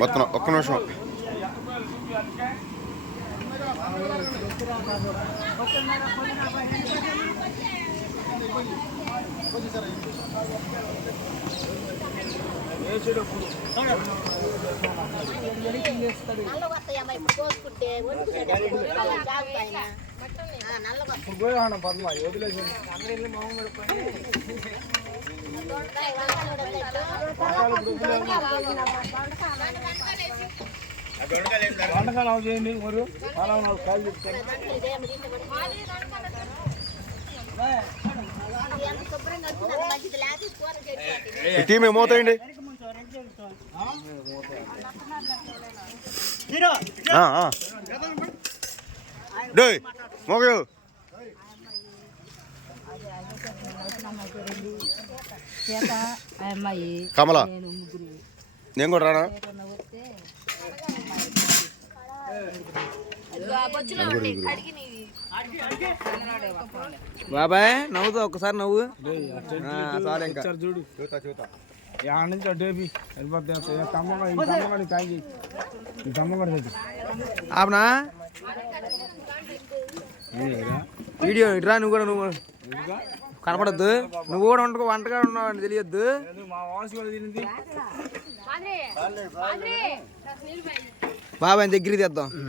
వస్తున్నా ఒక్క నిమిషం. నల్లగా. వస్తాయమ్మా ఇప్పుడు వంటకాలు చేయండి మరియు చాలా చెప్తాను కూర చెట్టు ఈ టీం ఏమవుతాయండి డేయ్ కమల. నేను కూడా రానా? బాబాయ్ నవ్వుతా ఒక్కసారి నవ్వు. చాలు ఇంకా. చూడు. యాడ నుంచి ఈ ఈ తమ్మగా చేతి ఆపనా? వీడియో ఇట్రా నువ్వు కూడా నువ్వు కనపడద్దు. నువ్వు కూడా వంట వంటగా ఉన్నావు అని తెలియద్దు బాబాయ్ దగ్గరికి తెద్దాం.